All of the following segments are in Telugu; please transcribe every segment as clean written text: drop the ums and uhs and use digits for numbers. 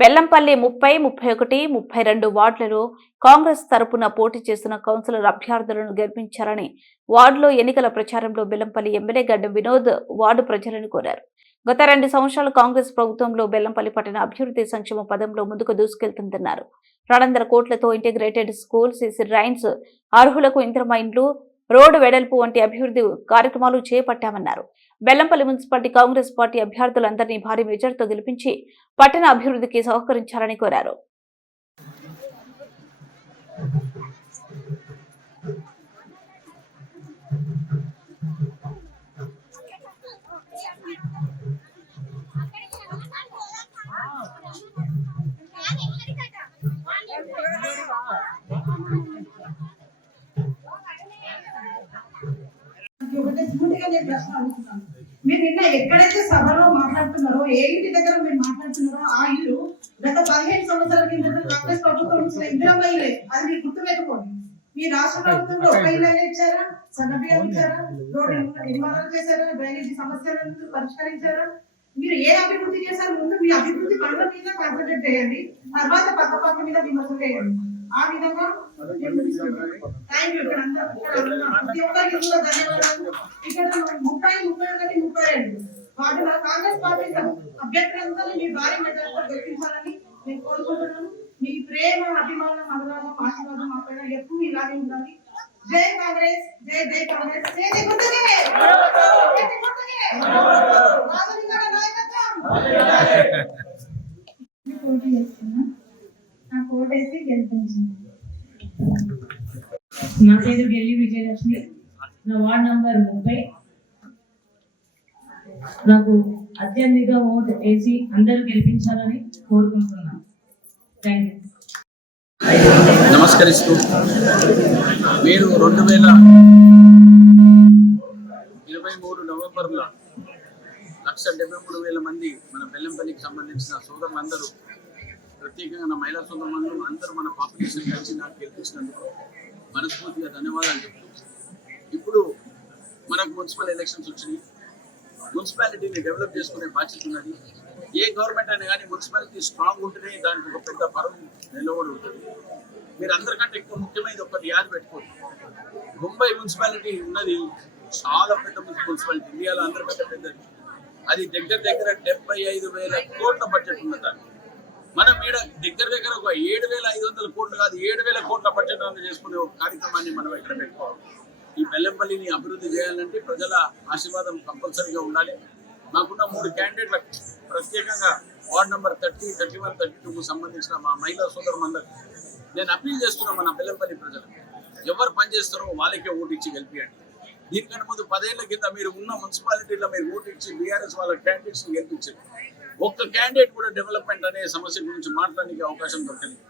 బెల్లంపల్లి 30, 31, 32 వార్డులలో కాంగ్రెస్ తరపున పోటీ చేస్తున్న కౌన్సిలర్ అభ్యర్థులను గెలిపించాలని వార్డులో ఎన్నికల ప్రచారంలో బెల్లంపల్లి ఎమ్మెల్యే గడ్డం వినోద్ వార్డు ప్రజలను కోరారు. గత 2 సంవత్సరాల కాంగ్రెస్ ప్రభుత్వంలో బెల్లంపల్లి పట్టణ అభివృద్ధి సంక్షేమ పదంలో ముందుకు దూసుకెళ్తుందన్నారు. 200 కోట్లతో ఇంటిగ్రేటెడ్ స్కూల్, సిసి రైన్స్, అర్హులకు ఇందిరమ్మ ఇండ్లు, రోడ్డు వెడల్పు వంటి అభివృద్ధి కార్యక్రమాలు చేపట్టామన్నారు. బెల్లంపల్లి మున్సిపాలిటీ కాంగ్రెస్ పార్టీ అభ్యర్థులందరినీ భారీ మెజార్టీతో గెలిపించి పట్టణ అభివృద్ధికి సహకరించాలని కోరారు. మీరు నిన్న ఎక్కడైతే సభలో మాట్లాడుతున్నారో, ఏ ఇంటి దగ్గర మీరు మాట్లాడుతున్నారో ఆ ఇల్లు గత 15 సంవత్సరాల కింద కాంగ్రెస్ ప్రభుత్వం ఇచ్చిన ఇందిరమ్మ ఇల్లే. అది మీరు గుర్తుపెట్టుకోండి. మీ రాష్ట్ర ప్రభుత్వంలో ఒక ఇల్లు ఇచ్చారా, సన్నబియ్యం ఇచ్చారా, రోడ్డు నిర్మాణాలు చేశారా, డ్రైనేజీ సమస్యలను పరిష్కరించారా? మీరు ఏ అభివృద్ధి చేశారు? ముందు మీ అభివృద్ధి పనుల మీద కాన్సన్ట్రేట్ చేయండి, తర్వాత పక్క పక్క మీద విమర్శలు చేయండి. ఆ విధంగా ప్రతి ఒక్కరికి కూడా ధన్యవాదాలు. ఇక్కడ 30, 31, 32 వాటిలో కాంగ్రెస్ పార్టీ అభ్యర్థులందరూ మీ భారీ మెజారిటీతో గెలిపించాలని నేను కోరుకుంటున్నాను. మీ ప్రేమ, అభిమానం, అనురాగం, ఆశీర్వాదం మా పైన ఎప్పుడు ఇలాగే ఉండాలి. జై కాంగ్రెస్, జై జై కాంగ్రెస్. పోటీ చేస్తున్నా, నా కోటేసి గెలిపించండి. నా పేరు గెల్లి విజయలక్ష్మి, నా వార్డ్ నంబర్ 30. నాకు అత్యధిక ఓటు వేసి అందరూ గెలిపించాలని కోరుకుంటున్నాను. Thank you. నమస్కరిస్తూ మీరు 2023 నవంబర్లో 1,73,000 మంది మన బెల్లంపల్లికి సంబంధించిన సోదరులందరూ, ప్రత్యేకంగా నా మహిళా సోదరులందరూ అందరూ మన పాపులేషన్ కలిసి నాకు గెలిపించినందుకు మనస్ఫూర్తిగా ధన్యవాదాలు చెప్తూ, ఇప్పుడు మనకు మున్సిపల్ ఎలక్షన్స్ వచ్చినాయి. మున్సిపాలిటీని డెవలప్ చేసుకునే బాధ్యత ఉన్నది. ఏ గవర్నమెంట్ అయినా కానీ మున్సిపాలిటీ స్ట్రాంగ్ ఉంటేనే దానికి ఒక పెద్ద పరువు నిలబడి ఉంటుంది. మీరు అందరికంటే ఎక్కువ ముఖ్యమైనది ఒకటి యాద పెట్టుకోండి. ముంబై మున్సిపాలిటీ ఉన్నది చాలా పెద్ద మున్సిపాలిటీ, ఇండియాలో అందరికంటే పెద్దది. అది దగ్గర 75,000 కోట్ల బడ్జెట్ ఉన్నది. మనం ఇక్కడ దగ్గర ఒక 7,500 కోట్లు కాదు, 7,000 కోట్ల బడ్జెట్ చేసుకునే ఒక కార్యక్రమాన్ని మనం ఇక్కడ పెట్టుకోవాలి. ఈ బెల్లంపల్లిని అభివృద్ధి చేయాలంటే ప్రజల ఆశీర్వాదం కంపల్సరీగా ఉండాలి. మాకున్న 3 క్యాండిడేట్లకు ప్రత్యేకంగా వార్డ్ నెంబర్ 30, 31, 32కు సంబంధించిన మా మహిళా సోదరులందరికీ నేను అప్పీల్ చేస్తున్నాను. మన బెల్లంపల్లి ప్రజలకు ఎవరు పనిచేస్తారో వాళ్ళకే ఓటు ఇచ్చి గెలిపియండి. దీనికంటే ముందు 10 ఏళ్ల కింద మీరు ఉన్న మున్సిపాలిటీలో మీరు ఓటు ఇచ్చి బీఆర్ఎస్ వాళ్ళ క్యాండిడేట్స్ని గెలిపించారు. ఒక్క క్యాండిడేట్ కూడా డెవలప్మెంట్ అనే సమస్య గురించి మాట్లాడడానికి అవకాశం దొరకలేదు.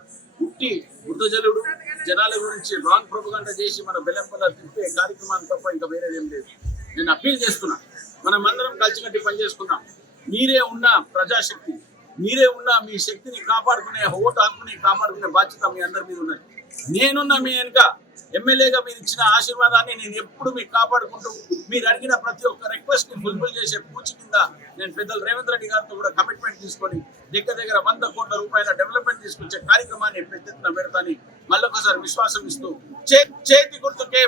ఉట్టి వృద్ధజలుడు జనాల గురించి రాంగ్ ప్రొపగండా చేసి మన బెల్లంపల్లి తిప్పే కార్యక్రమాన్ని తప్ప ఇంకా వేరేదేం లేదు. నేను అప్పీల్ చేస్తున్నా, మనం అందరం కలిసికట్టి పనిచేసుకున్నాం. మీరే ఉన్న ప్రజాశక్తి, మీరే ఉన్న మీ శక్తిని కాపాడుకునే, ఓటు హక్కుని కాపాడుకునే బాధ్యత మీ అందరి మీద ఉన్నది. నేనున్న మీ వెనుక ఎమ్మెల్యేగా మీరు ఇచ్చిన ఆశీర్వాదాన్ని నేను ఎప్పుడు మీకు కాపాడుకుంటూ, మీరు అడిగిన ప్రతి ఒక్క రిక్వెస్ట్ ని ఫుల్ఫిల్ చేసే పూచి కింద నేను పెద్దలు రేవంత్ రెడ్డి గారితో కూడా కమిట్మెంట్ తీసుకొని దగ్గర 100 కోట్ల రూపాయల డెవలప్మెంట్ తీసుకొచ్చే కార్యక్రమాన్ని పెద్దెత్తున పెడతాని మళ్ళొకసారి విశ్వాసం ఇస్తూ చేతి గుర్తుకే